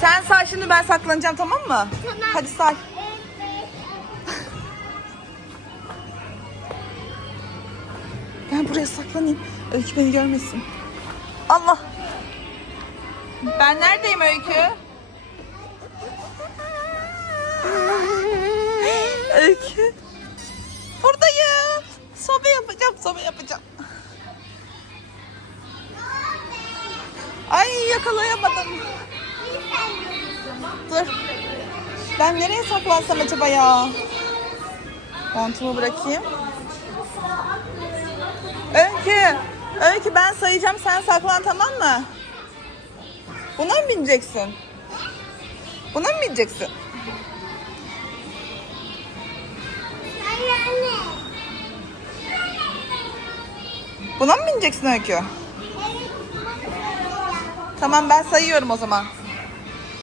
Sen say şimdi ben saklanacağım tamam mı? Tamam. Hadi say. Ben buraya saklanayım. Öykü beni görmesin. Allah. Ben neredeyim Öykü? Öykü. Buradayım. Sobe yapacağım, sobe yapacağım. Ay yakalayamadım. Dur. Ben nereye saklansam acaba ya? Montumu bırakayım. Öykü. Öykü ben sayacağım sen saklan tamam mı? Buna mı bineceksin? Buna mı bineceksin? Buna mı bineceksin Öykü? Tamam ben sayıyorum o zaman.